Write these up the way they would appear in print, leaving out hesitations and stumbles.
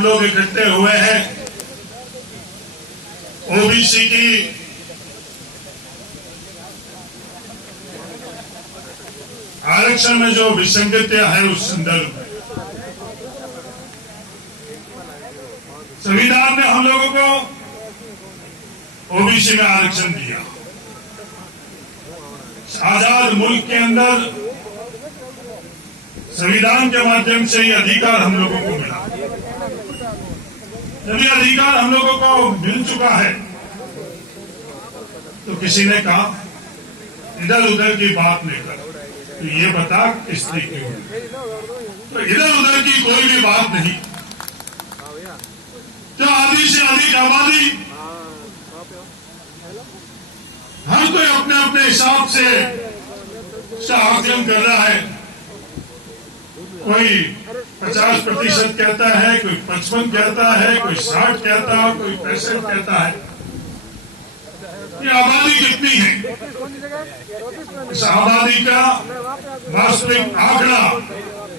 हम लोग इकट्ठे हुए हैं ओबीसी की आरक्षण में जो विसंगतियां है उस संदर्भ में संविधान ने हम लोगों को ओबीसी में आरक्षण दिया। आजाद मुल्क के अंदर संविधान के माध्यम से ये अधिकार हम लोगों को मिला। जब ये अधिकार हम लोगों को मिल चुका है तो किसी ने कहा इधर उधर की बात नहीं कर, तो ये बता किस तरीके क्यों? तो इधर उधर की कोई भी बात नहीं। तो आधी से अधिक आबादी हर कोई अपने अपने हिसाब से आकलन कर रहा है। कोई 50% कहता है, कोई 55 कहता है, कोई 60 कहता है, कोई 65 कहता है। ये आबादी कितनी है? इस आबादी का वास्तविक आंकड़ा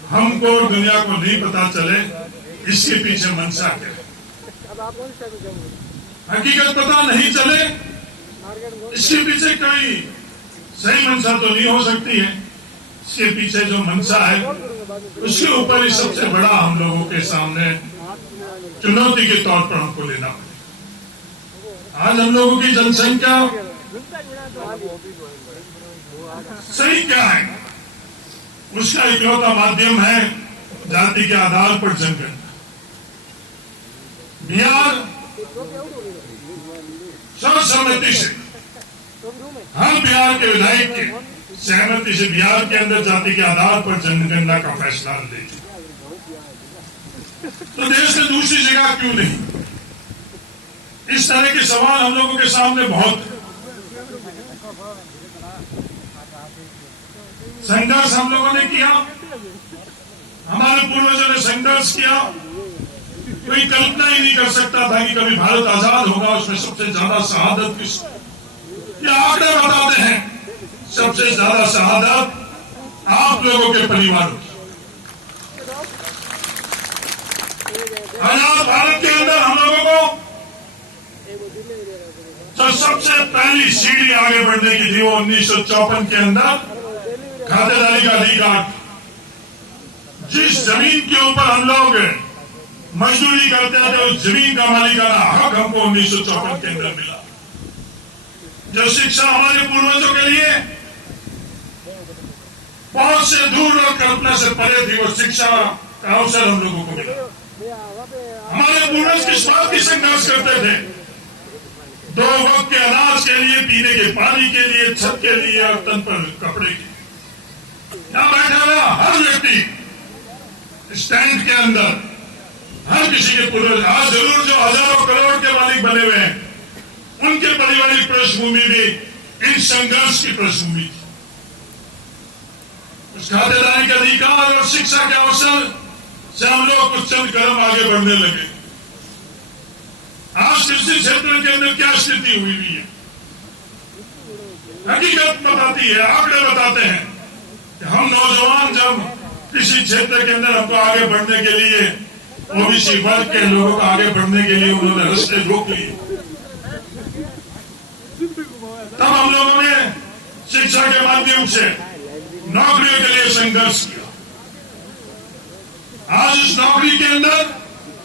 हमको और दुनिया को नहीं पता चले, इसके पीछे मंशा क्या है, हकीकत पता नहीं चले, इसके पीछे कोई सही मंशा तो नहीं हो सकती है। इसके पीछे जो मंशा है उसके ऊपर ही सबसे बड़ा हम लोगों के सामने चुनौती के तौर पर हमको लेना पड़ेगा। आज हम लोगों की जनसंख्या सही क्या है, उसका इकलौता माध्यम है जाति के आधार पर जनगणना। बिहार सर्वसम्मति से हर बिहार के विधायक के सहमति से बिहार के अंदर जाति के आधार पर जनगणना का फैसला ले। तो देश में दूसरी जगह क्यों नहीं? इस तरह के सवाल हम लोगों के सामने बहुत। संघर्ष हम लोगों ने किया, हमारे पूर्वजों ने संघर्ष किया। कोई कल्पना ही नहीं कर सकता था कि कभी भारत आजाद होगा। उसमें सबसे ज्यादा शहादत किस, ये आंकड़े बताते हैं, सबसे ज्यादा शहादत आप लोगों के परिवारों की। आजाद भारत के अंदर हम लोगों को जो सबसे पहली सीढ़ी आगे बढ़ने की थी वो 1954 के अंदर खातेदारी का अधिकार। जिस जमीन के ऊपर हम लोग मजदूरी करते थे उस जमीन का मालिकाना हक हमको 1954 के अंदर मिला। जो शिक्षा हमारे पूर्वजों के लिए बहुत से दूर और कल्पना से परे थी, वो शिक्षा का अवसर हम लोगों को मिला। हमारे पूर्वज किस बात की संघर्ष करते थे? 2 वक्त के अनाज के लिए, पीने के पानी के लिए, छत के लिए और तन पर कपड़े के लिए। यहां बैठा हुआ हर व्यक्ति स्टैंड के अंदर, हर किसी के पूर्वज, आज जरूर जो हजारों करोड़ के मालिक बने हुए हैं, उनके पारिवारिक पृष्ठभूमि भी इन संघर्ष की पृष्ठभूमि थी। उस खातेदारी के अधिकार और शिक्षा के अवसर से हम लोग कुछ चंद कदम आगे बढ़ने लगे। आज कृषि क्षेत्र के अंदर क्या स्थिति हुई है, हकीकत बताती है, आंकड़े बताते हैं कि हम नौजवान जब कृषि क्षेत्र के अंदर हमको आगे बढ़ने के लिए, ओबीसी वर्ग के लोगों को आगे बढ़ने के लिए उन्होंने रास्ते रोक लिए, तब हम लोगों ने शिक्षा के माध्यम से नौकरियों के लिए संघर्ष किया। आज इस नौकरी के अंदर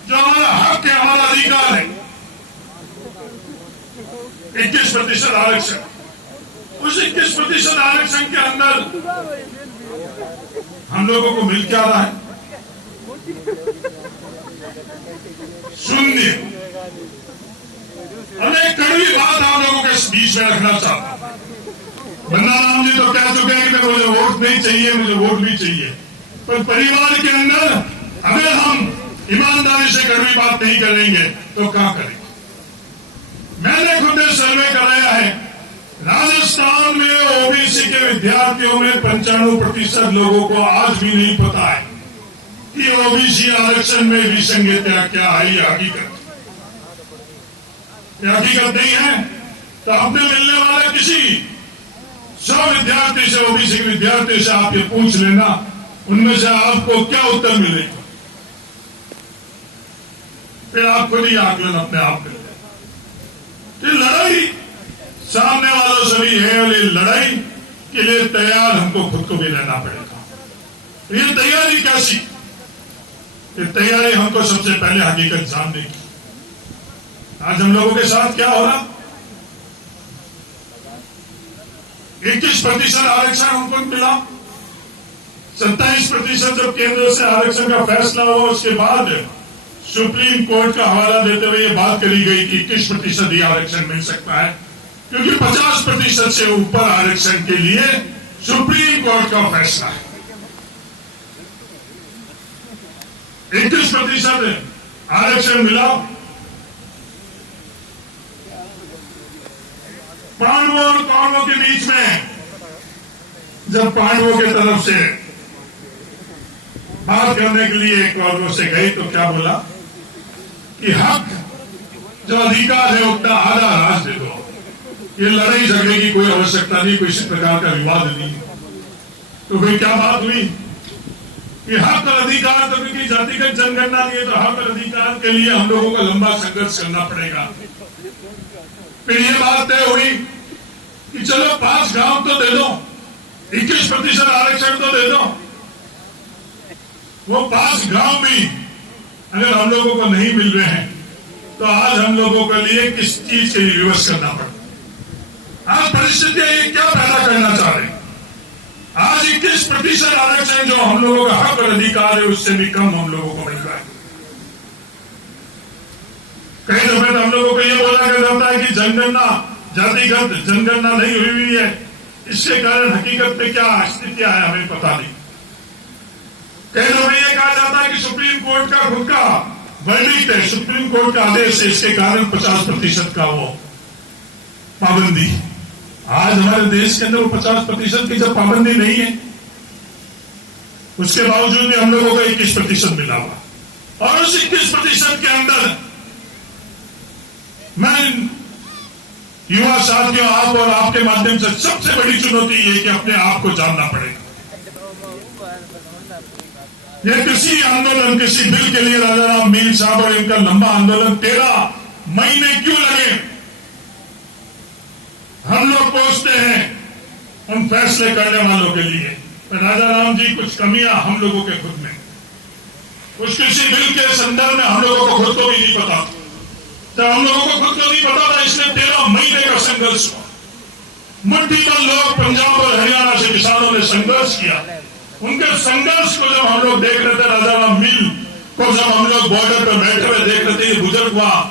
जो हमारा हक है, हमारा अधिकार है 21% आरक्षण, उस 21% आरक्षण के अंदर हम लोगों को मिल क्या रहा है? शून्य। और एक कड़वी बात आप लोगों के बीच में रखना चाहता हूं। बन्ना राम जी तो कह चुके हैं कि मुझे वोट नहीं चाहिए, मुझे वोट भी चाहिए, पर परिवार के अंदर अगर हम ईमानदारी से कड़वी बात नहीं करेंगे तो क्या करेंगे? मैंने खुद सर्वे कराया है, राजस्थान में ओबीसी के विद्यार्थियों में 95% लोगों को आज भी नहीं पता है कि ओबीसी आरक्षण में विसंगतियां क्या है। ये हकीकत नहीं है। तो अपने मिलने वाले किसी 100 विद्यार्थी से, ओबीसी के विद्यार्थी से आप ये पूछ लेना, उनमें से आपको क्या उत्तर मिलेगा। फिर आप खुद ही आकलन अपने आप कर ले। ये लड़ाई सामने वालों से भी है और ये लड़ाई के लिए तैयार हमको खुद को भी रहना पड़ेगा। ये तैयारी कैसी? ये तैयारी हमको सबसे पहले हकीकत जानने की। आज हम लोगों के साथ क्या हो रहा? 21% आरक्षण हमको मिला। 27% जब केंद्र से आरक्षण का फैसला हुआ उसके बाद सुप्रीम कोर्ट का हवाला देते हुए ये बात करी गई कि 21% ही आरक्षण मिल सकता है, क्योंकि 50% से ऊपर आरक्षण के लिए सुप्रीम कोर्ट का फैसला है। 21% आरक्षण मिला। पांडवों और कौरवों के बीच में जब पांडवों की तरफ से बात करने के लिए कौरवों से गई तो क्या बोला कि हक जो अधिकार है उतना आधा राज दे दो। ये लड़ाई झगड़े की कोई आवश्यकता नहीं, कोई इस प्रकार का विवाद नहीं। तो भाई क्या बात हुई कि हक और अधिकार तो क्योंकि जातिगत जनगणना नहीं है तो हक और अधिकार के लिए हम लोगों को लंबा संघर्ष करना पड़ेगा। फिर ये बात तय हुई कि चलो 5 गांव तो दे दो, 21% आरक्षण तो दे दो। वो 5 गांव भी अगर हम लोगों को नहीं मिल रहे हैं तो आज हम लोगों के लिए किस चीज के लिए विवश करना पड़ता। आज परिस्थितियां ये क्या पैदा करना चाह रहे हैं? आज 21% आरक्षण जो हम लोगों का हक और अधिकार है उससे भी कम हम लोगों को मिल रहा है। कई दफे तो हम लोगों को यह बोला गया जाता है कि जनगणना जातिगत जनगणना नहीं हुई है, इसके कारण हकीकत में क्या स्थितियां है हमें पता नहीं। कई दफे यह कहा जाता है कि सुप्रीम कोर्ट का खुद का वर्डिक्ट है, सुप्रीम कोर्ट का आदेश है, इसके कारण 50% का वो पाबंदी। आज हमारे देश के अंदर वो 50% की जब पाबंदी नहीं है उसके बावजूद भी हम लोगों को 21% मिला हुआ। और उस 21% के अंदर मैं युवा साथियों आप और आपके माध्यम से सबसे बड़ी चुनौती ये कि अपने आप को जानना पड़ेगा। ये किसी आंदोलन किसी बिल के लिए राजा राम मील साहब और इनका लंबा आंदोलन 13 महीने क्यों लगे? हम लोग पहुंचते हैं उन फैसले करने वालों के लिए, राजा राम जी कुछ कमियां हम लोगों के खुद में, कुछ किसी बिल के संदर्भ में हम लोगों को खुद को भी नहीं पता था। जब हम लोगों को खुद को नहीं पता था इसलिए 13 महीने का संघर्ष हुआ। मुट्ठी भर लोग पंजाब और हरियाणा से किसानों ने संघर्ष किया। उनके संघर्ष को जब हम लोग देख रहे थे, राजा राम मील को जब हम लोग बॉर्डर पर बैठे हुए देख रहे थे, ये बुजुर्ग वहां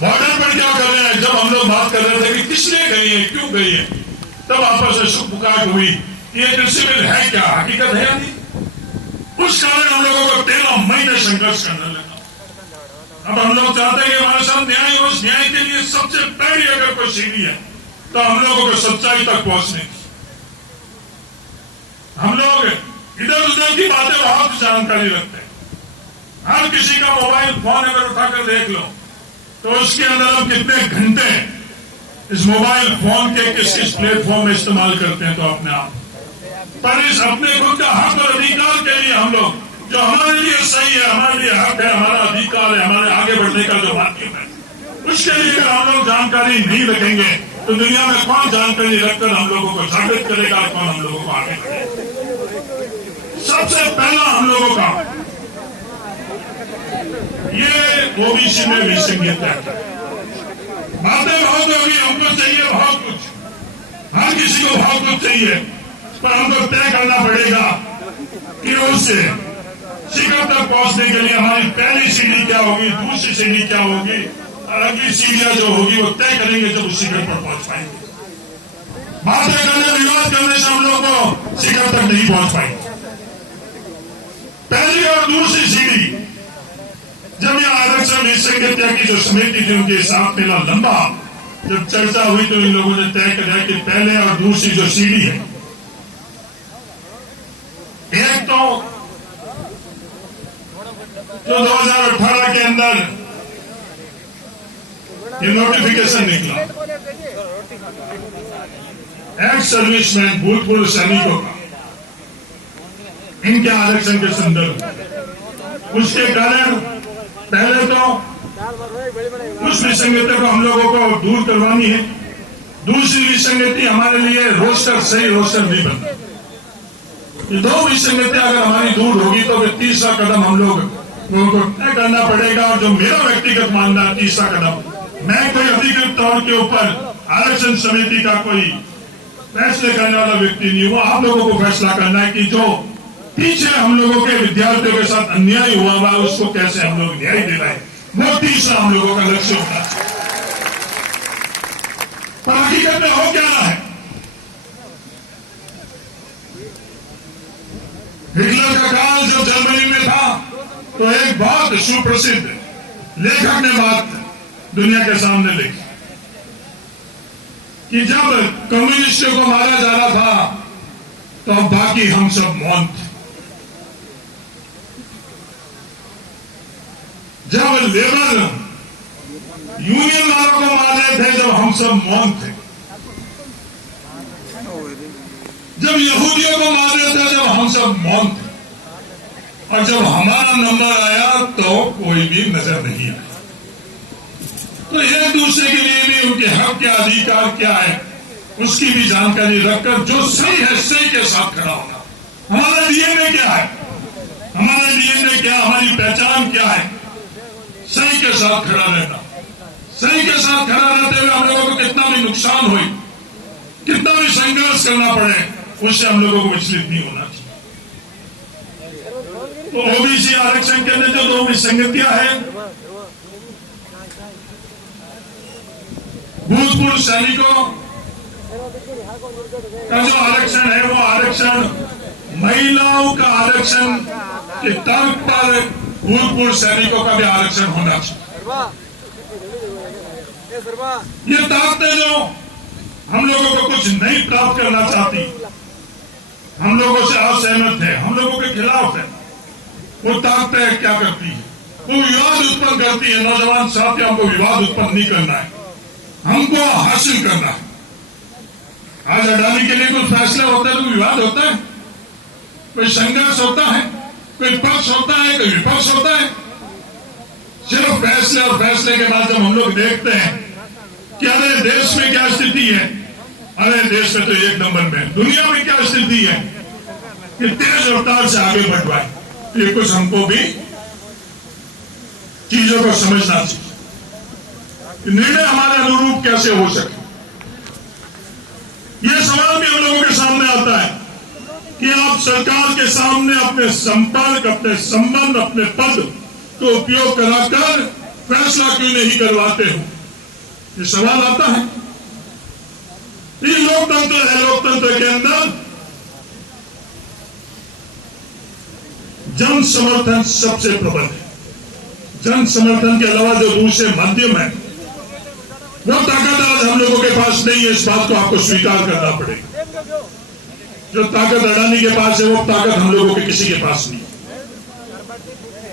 बॉर्डर पर क्या कर रहे हैं, जब हम लोग बात कर रहे थे कि किस लिए गई है, क्यों गई है, तब आपस में सुखपुकार हुई कि ये कृषि बिल है क्या, हकीकत है या नहीं। उस कारण हम लोगों को 13 महीने संघर्ष करने लगा। अब हम लोग चाहते हैं कि हमारे साथ न्याय हो। उस न्याय के लिए सबसे पहली अगर कोई सीढ़ी है तो हम लोगों को सच्चाई तक पहुंचने की। हम लोग इधर उधर की बातें बहुत जानकारी रखते हैं। हर किसी का मोबाइल फोन अगर उठाकर देख लो तो उसके अंदर हम कितने घंटे इस मोबाइल फोन के किस प्लेटफॉर्म में इस्तेमाल करते हैं तो अपने आप पर इस अपने खुद का हक और अधिकार के लिए हम लोग जो हमारे लिए सही है, हमारे लिए हक है, हमारा अधिकार है, हमारे आगे बढ़ने का जो माध्यम है, उसके लिए अगर हम लोग जानकारी नहीं रखेंगे तो दुनिया में कौन जानकारी रखकर हम लोगों को जागृत करेगा, कौन हम लोगों को आगे बढ़ेगा। सबसे पहला हम लोगों का ये ओबीसी में विसंगत है। बातें बहुत होगी, हमको चाहिए बहुत कुछ, हर किसी को बहुत कुछ चाहिए, पर हमको तय करना पड़ेगा कि उससे शिखर तक पहुंचने के लिए हमारी पहली सीढ़ी क्या होगी, दूसरी सीढ़ी क्या होगी और अगली सीढ़ियां जो होगी वो तय करेंगे जब उस शिखर पर पहुंच पाएंगे। बातें करने विवाद करने से हम लोग को शिखर तक नहीं पहुंच पाएंगे। पहली और दूसरी सीढ़ी जब यह आरक्षण विशेषज्ञता की जो समिति थी उनके साथ मेरा लंबा जब चर्चा हुई तो इन लोगों ने तय किया कि पहले और दूसरी जो सीढ़ी है, एक तो जो 2018 के अंदर ये नोटिफिकेशन निकला एक्स सर्विसमैन भूतपूर्व सैनिकों का, इनके आरक्षण के संदर्भ, उसके कारण पहले तो उस विसंगति को हम लोगों को दूर करवानी है। दूसरी विसंगति हमारे लिए रोस्टर सही रोस्टर नहीं बनता। ये दो विसंगतियां अगर हमारी दूर होगी तो फिर तीसरा कदम हम लोगों को तय करना पड़ेगा। और जो मेरा व्यक्तिगत मानना है तीसरा कदम, मैं कोई अधिकृत तौर के ऊपर आरक्षण समिति का कोई फैसले करने वाला व्यक्ति नहीं हूं। आप लोगों को फैसला करना है कि जो पीछे हम लोगों के विद्यार्थियों के साथ अन्याय हुआ उसको कैसे हम लोग न्याय दिलाएं, वो तीसरा हम लोगों का लक्ष्य होना चाहिए। पर हकीकत में हो क्या रहा है? हिटलर का काल जब जर्मनी में था तो एक बहुत सुप्रसिद्ध लेखक ने बात दुनिया के सामने लिखी कि जब कम्युनिस्टों को मारा जा रहा था तो अब बाकी हम सब मौन थे। जब लेबर यूनियन वालों को मार रहे थे जब हम सब मौन थे। जब यहूदियों को मार रहे थे जब हम सब मौन थे। और जब हमारा नंबर आया तो कोई भी नजर नहीं आया। तो एक दूसरे के लिए भी उनके हक क्या अधिकार क्या है उसकी भी जानकारी रखकर जो सही है सही के साथ खड़ा होना। हमारा डीएनए क्या है, हमारा डीएनए क्या, हमारी पहचान क्या है, सही के साथ खड़ा रहना। सही के साथ खड़ा रहते हुए हम लोगों को कितना भी नुकसान हो, कितना भी संघर्ष करना पड़े, उससे हम लोगों को विचलित नहीं होना चाहिए। तो ओबीसी आरक्षण के अंदर जो दो विसंगतियां हैं, भूतपूर्व सैनिकों का जो आरक्षण है वो आरक्षण महिलाओं का आरक्षण के तर्क पर भूतपूर्व सैनिकों का भी आरक्षण होना चाहिए। ये ताकतें जो हम लोगों को कुछ नहीं प्राप्त करना चाहती, हम लोगों से असहमत है, हम लोगों के खिलाफ है, वो ताकतें क्या करती है? वो विवाद उत्पन्न करती है। नौजवान साथियों, हमको विवाद उत्पन्न नहीं करना है, हमको हासिल करना है। आज अडानी के लिए कोई फैसला होता है तो विवाद होता है, कोई संघर्ष होता है, कोई पक्ष होता है, कोई विपक्ष होता है। सिर्फ फैसले और फैसले के बाद जब हम लोग देखते हैं कि अरे देश में क्या स्थिति है, अरे देश में तो एक नंबर में, दुनिया में क्या स्थिति है कि तेज रफ्तार से आगे बढ़ पाए, ये कुछ हमको भी चीजों को समझना चाहिए। निर्णय हमारे अनुरूप कैसे हो सके, यह सवाल भी हम लोगों के सामने आता है कि आप सरकार के सामने अपने संपर्क, अपने संबंध, अपने पद को उपयोग कराकर फैसला क्यों नहीं करवाते हो, ये सवाल आता है। ये लोकतंत्र है, लोकतंत्र के अंदर जन समर्थन सबसे प्रबल है। जन समर्थन के अलावा जो दूसरे माध्यम है वो ताकत आज हम लोगों के पास नहीं है। इस बात को आपको स्वीकार करना पड़ेगा। जो ताकत अडानी के पास है वो ताकत हम लोगों के किसी के पास नहीं है।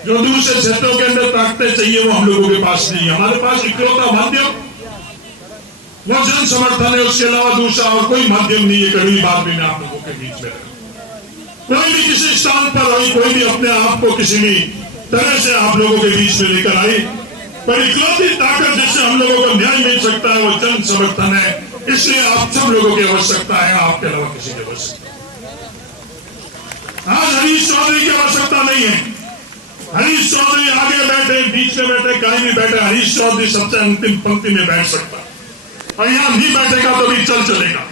जो दूसरे क्षेत्रों के अंदर ताकतें चाहिए वो हम लोगों के पास नहीं है। हमारे पास इकलौता माध्यम वो जन समर्थन है, उसके अलावा दूसरा और कोई माध्यम नहीं है। कड़ी बात भी मैं आप लोगों के बीच में कोई भी किसी स्थान पर आई, कोई भी अपने आप को किसी भी तरह से आप लोगों के बीच में लेकर आई, पर इकलौती ताकत जिससे हम लोगों को न्याय मिल सकता है वो जन समर्थन है। इसलिए आप सब लोगों की आवश्यकता है, आपके अलावा किसी की आवश्यकता। आज हरीश चौधरी की आवश्यकता नहीं है। हरीश चौधरी आगे बैठे, बीच में बैठे, कहीं भी बैठे, हरीश चौधरी सबसे अंतिम पंक्ति में बैठ सकता है और यहां नहीं बैठेगा तो भी चलेगा।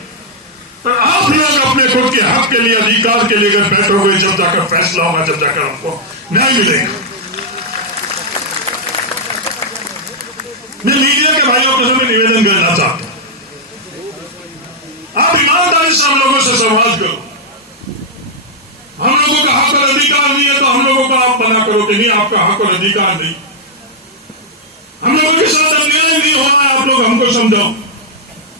पर आप लोग अपने खुद के हक के लिए, अधिकार के लिए अगर बैठोगे, जब जाकर फैसला होगा, जब जाकर हमको न्याय मिलेगा। मैं मीडिया के भाइयों को मैं निवेदन करना चाहता हूं, आप ईमानदारी से हम लोगों से संवाद करो। हम लोगों का हक और अधिकार नहीं है तो हम लोगों को आप मना करो कि नहीं, आपका हक और अधिकार नहीं। हम लोगों के साथ अन्याय नहीं हो रहा है, आप लोग हमको समझाओ,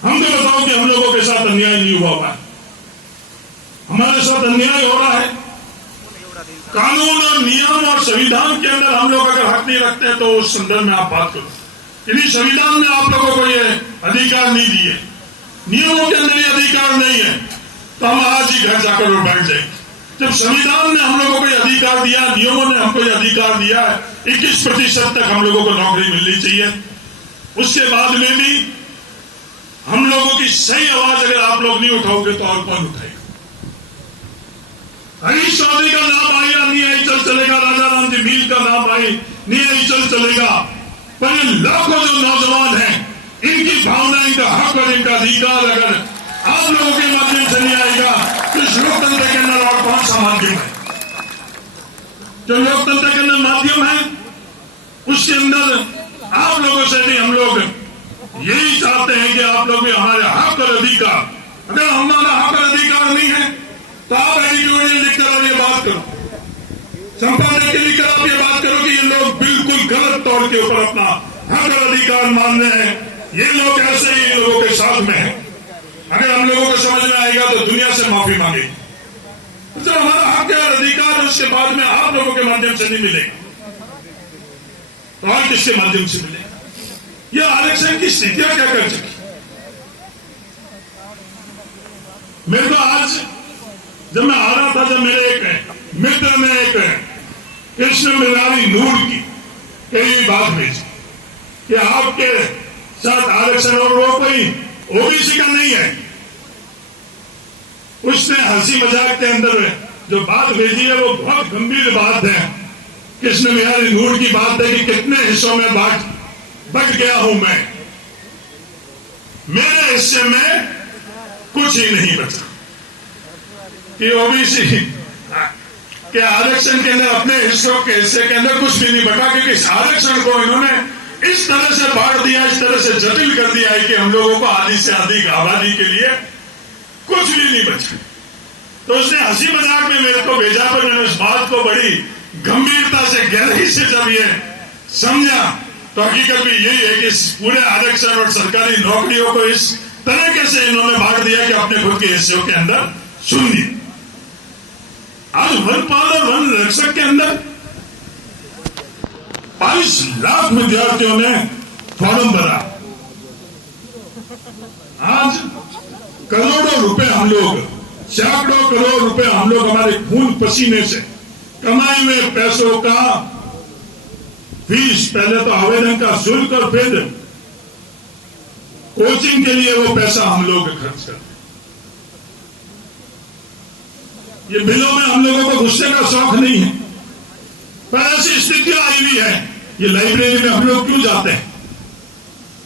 हमको बताओ कि हम लोगों के साथ अन्याय नहीं हुआ है। हमारे साथ अन्याय हो रहा है। कानून और नियम और संविधान के अंदर हम लोग अगर हक नहीं रखते हैं तो उस संदर्भ में आप बात करो। यदि संविधान में आप लोगों को ये अधिकार नहीं दिए, नियमों के अंदर ये अधिकार नहीं है, तो हम आज ही घर जाकर और बैठ जाएंगे। जब संविधान ने हम लोगों को यह अधिकार दिया, नियमों ने हमको यह अधिकार दिया है 21% तक हम लोगों को नौकरी मिलनी चाहिए, उसके बाद में भी हम लोगों की सही आवाज अगर आप लोग नहीं उठाओगे तो और कौन उठाएगा? हरीश चौधरी का नाम आई या नहीं आई चल चलेगा, राजा राम जी मील का नाम आई नहीं आई चल चलेगा, पर ये लाखों जो नौजवान हैं इनकी भावना, इनका हक और इनका अधिकार अगर आप लोगों के माध्यम से नहीं आएगा तो इस लोकतंत्र के अंदर और कौन सा माध्यम है? जो लोकतंत्र के अंदर माध्यम है उसके अंदर आप लोगों से भी हम लोग यही चाहते हैं कि आप लोग भी हमारे हक और अधिकार, अगर हमारा हक और अधिकार नहीं है तो आप एडिटोरियल लिखकर और ये बात करो, संपादक के लिखकर आप ये बात करो कि ये लोग बिल्कुल गलत तौर के ऊपर अपना हक और अधिकार मान रहे हैं, ये लोग ऐसे ही इन लोगों के साथ में हैं। अगर हम लोगों को समझ में आएगा तो दुनिया से माफी मांगेगी। तो जब हमारा हक और अधिकार उसके बाद में आप लोगों के माध्यम से नहीं मिलेगा तो और किसके माध्यम से मिलेगा? यह आरक्षण की स्थितियां क्या कर चुकी? मेरे को आज जब मैं आ रहा था, जब मेरे एक मित्र ने एक कृष्ण मुरारी नूर की कई बात भेजी कि आपके साथ आरक्षण और वो कोई ओबीसी का नहीं है, उसने हंसी मजाक के अंदर जो बात भेजी है वो बहुत गंभीर बात है। कृष्ण बिहारी नूर की बात है कि कितने हिस्सों में बट गया हूं मैं, मेरे हिस्से में कुछ ही नहीं बचा कि ओबीसी के आरक्षण के अंदर अपने हिस्सों के हिस्से के अंदर कुछ भी नहीं बटा, क्योंकि इस आरक्षण को इन्होंने इस तरह से बांट दिया, इस तरह से जटिल कर दिया है कि हम लोगों को आधी से अधिक आबादी के लिए कुछ भी नहीं बचा। तो उसने हंसी मजाक में मेरे को भेजा, पर मैंने उस बात को बड़ी गंभीरता से, गहराई से जब ये समझा तो हकीकत भी यही है कि इस पूरे आरक्षण और सरकारी नौकरियों को इस तरीके से इन्होंने बांट दिया कि अपने खुद के हिस्सों के अंदर शून्य। आज वनपाल और वन रक्षक के अंदर 22 लाख विद्यार्थियों ने फॉर्म भरा। आज करोड़ों रुपए हम लोग, सैकड़ों करोड़ रुपए हम लोग हमारे खून पसीने से कमाए हुए पैसों का फीस, पहले तो आवेदन का शुल्क और फिर कोचिंग के लिए वो पैसा हम लोग खर्च करते। ये बिलों में हम लोगों को गुस्से का शौक नहीं है, पर ऐसी स्थितियां आई हुई है। ये लाइब्रेरी में हम लोग क्यों जाते हैं?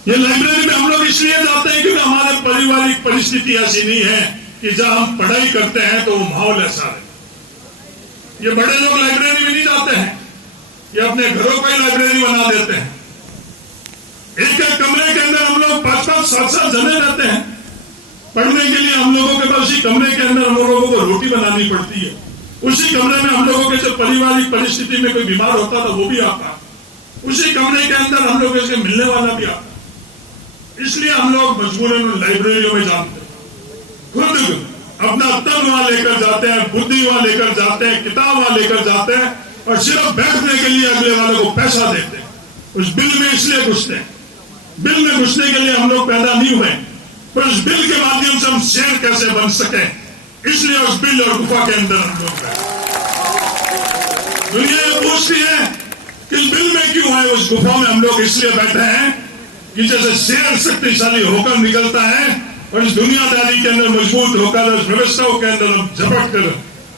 ये लाइब्रेरी में हम लोग इसलिए जाते हैं क्योंकि हमारे पारिवारिक परिस्थिति ऐसी नहीं है कि जहां हम पढ़ाई करते हैं तो वो माहौल ऐसा है। ये बड़े लोग लाइब्रेरी में नहीं जाते हैं, ये अपने घरों को ही लाइब्रेरी बना देते हैं। एक एक कमरे के अंदर हम लोग 5-5, 7-7 जने रहते हैं पढ़ने के लिए। हम लोगों के पास उसी कमरे के अंदर हम लोगों को रोटी बनानी पड़ती है। उसी कमरे में हम लोगों के जो पारिवारिक परिस्थिति में कोई बीमार होता था वो भी आता, उसी कमरे के अंदर हम लोग इसके मिलने वाला भी आता। इसलिए हम लोग मजबूरन लाइब्रेरियों में जाते हैं, खुद अपना तन वहां लेकर जाते हैं, बुद्धि वहां लेकर जाते हैं, किताब वहां लेकर जाते हैं और सिर्फ बैठने के लिए अगले वाले को पैसा देते हैं। उस बिल में इसलिए घुसते हैं, बिल में घुसने के लिए हम लोग पैदा नहीं हुए, पर उस बिल के माध्यम से हम शेर कैसे बन सके, इसलिए उस बिल और गुफा के अंदर हम लोग बैठे। दुनिया ये पूछती है कि इस बिल में क्यों है, उस गुफा में हम लोग इसलिए बैठे हैं कि जैसे शेर शक्तिशाली होकर निकलता है और इस दुनियादारी के अंदर मजबूत होकर, इस व्यवस्थाओं के अंदर हम झपट कर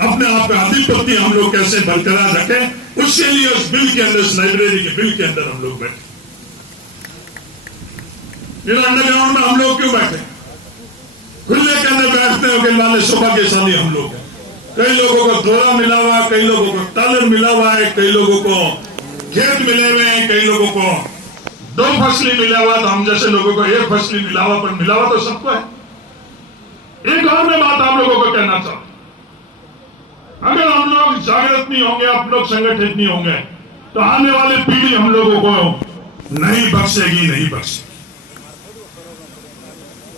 अपने आप का आधिपत्य हम लोग कैसे बरकरार रखें, उसके लिए उस बिल के अंदर, उस लाइब्रेरी के बिल के अंदर हम लोग बैठे। अंडरग्राउंड में हम लोग क्यों बैठे? खुले के अंदर बैठते हैं कि वाले सौभाग्यशाली हम लोग हैं। कई लोगों को दौरा मिला हुआ है, कई लोगों को तालर मिला हुआ है, कई लोगों को खेत मिले हुए हैं, कई लोगों को 2 फसली मिला हुआ, तो हम जैसे लोगों को 1 फसली मिला हुआ, पर मिला हुआ तो सबको है। एक और मैं बात आप लोगों को कहना चाहता हूं, अगर हम लोग जागृत नहीं होंगे, आप लोग संगठित नहीं होंगे, तो आने वाली पीढ़ी हम लोगों को नहीं बख्शेगी, नहीं बख्शेगी।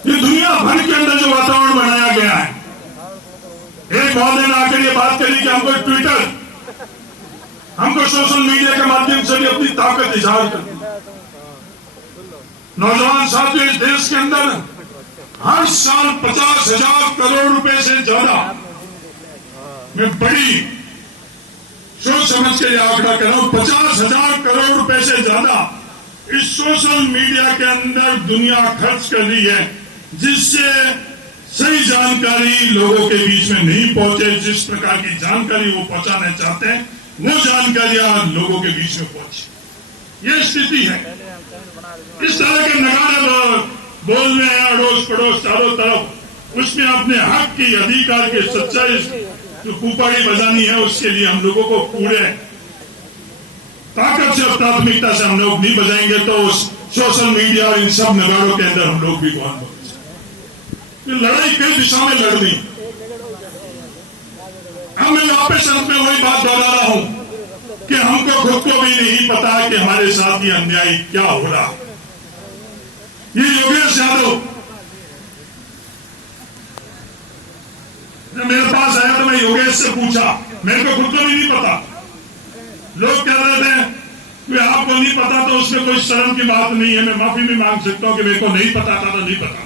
ये दुनिया भर के अंदर जो वातावरण बनाया गया है, एक महोदय ने आकर ये बात करी कि हमको ट्विटर, हमको सोशल मीडिया के माध्यम से भी अपनी ताकत इजहार करनी। नौजवान साथियों, इस देश के अंदर हर साल 50,000 करोड़ रुपए से ज्यादा मैं बड़ी सोच समझ के यह आंकड़ा कर रहा हूं, 50,000 करोड़ रुपए से ज्यादा इस सोशल मीडिया के अंदर दुनिया खर्च कर रही है, जिससे सही जानकारी लोगों के बीच में नहीं पहुंचे। जिस प्रकार की जानकारी वो पहुंचाना चाहते हैं वो जानकारियां लोगों के बीच में पहुंचे। ये स्थिति है। इस तरह के नगाड़े बोल रहे हैं अड़ोस पड़ोस चारों तरफ, उसमें अपने हक की अधिकार की सच्चाई जो कुपाड़ी बजानी है, उसके लिए हम लोगों को पूरे ताकत से और प्राथमिकता से हम लोग नहीं बजाएंगे तो उस सोशल मीडिया और इन सब नगाड़ों के अंदर हम लोग भी कौन बचे। लड़ाई किस दिशा में लड़नी। अब मैं वापस अंत में वही बात दोहरा रहा हूं कि हमको खुद को भी नहीं पता कि हमारे साथ ये अन्याय क्या हो रहा। ये योगेश यादव जब मेरे पास आया तो मैं योगेश से पूछा, मेरे को खुद को भी नहीं पता। लोग कह रहे थे कि आपको नहीं पता तो उसमें कोई शर्म की बात नहीं है, मैं माफी भी मांग सकता हूं कि मेरे को नहीं पता था तो नहीं पता।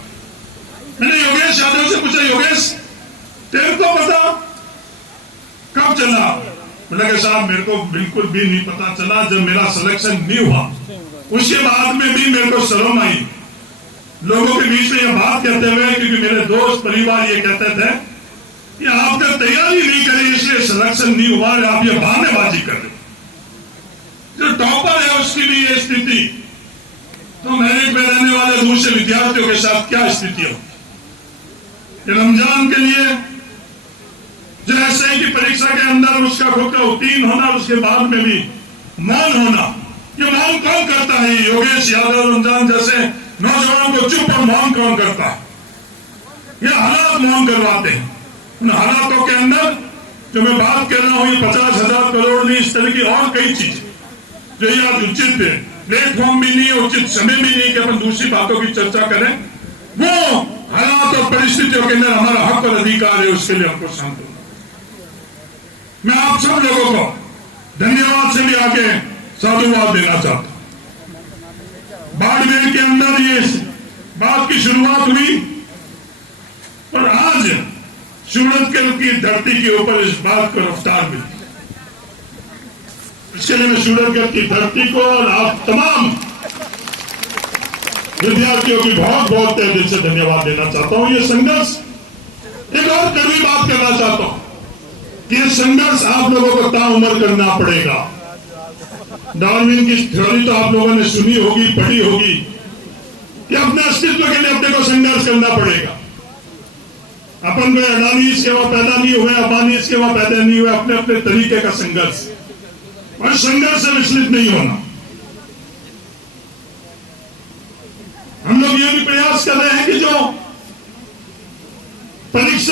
मैंने योगेश यादव से पूछा, योगेश तेरे को पता कब चला? बोला कि साहब मेरे को बिल्कुल भी नहीं पता चला। जब मेरा सिलेक्शन नहीं हुआ उसके बाद में भी मेरे को शर्म आई लोगों के बीच में यह बात कहते हुए, क्योंकि मेरे दोस्त परिवार ये कहते थे कि आपने तैयारी नहीं करी इसलिए सिलेक्शन नहीं हुआ, आप ये बहानेबाजी कर रहे। जो टॉपर है उसकी भी ये स्थिति, तो मेरिट में रहने वाले दूसरे विद्यार्थियों के साथ क्या स्थिति हो। रमजान के लिए जैसे कि परीक्षा के अंदर उसका खुद का उत्तीर्ण होना, उसके बाद में भी मौन होना, ये मौन कौन करता है? योगेश यादव रमजान जैसे नौजवान को चुप और मौन कौन करता है? ये हालात मौन करवाते हैं। उन हालातों के अंदर जो मैं बात कर रहा हूं, ये 50,000 करोड़ नहीं, इस तरह की और कई चीजें जो ये आज उचित है, प्लेटफॉर्म भी नहीं है, उचित समय भी नहीं कि अपन दूसरी बातों की चर्चा करें। वो हालात और परिस्थितियों के अंदर हमारा हक और अधिकार है, उसके लिए हमको शांत होना। मैं आप सब लोगों को धन्यवाद से भी आके साधुवाद देना चाहता हूं। बाड़मेर के अंदर ये बात की शुरुआत हुई और आज सूरतगढ़ की धरती के ऊपर इस बात को रफ्तार मिली। इसके लिए मैं सूरतगढ़ की धरती को और आप तमाम विद्यार्थियों की बहुत बहुत तहे दिल से धन्यवाद देना चाहता हूं। ये संघर्ष, एक और कड़वी बात करना चाहता हूं कि ये संघर्ष आप लोगों को ताउम्र करना पड़ेगा। डार्विन की थ्योरी तो आप लोगों ने सुनी होगी, पढ़ी होगी कि अपने अस्तित्व के लिए अपने को संघर्ष करना पड़ेगा। अपन को अडानी इसके वहां पैदा नहीं हुए, अंबानी इसके वहां पैदा नहीं हुए, अपने अपने तरीके का संघर्ष, और संघर्ष से विचलित नहीं होना। हम लोग ये भी प्रयास कर रहे हैं कि जो परीक्षा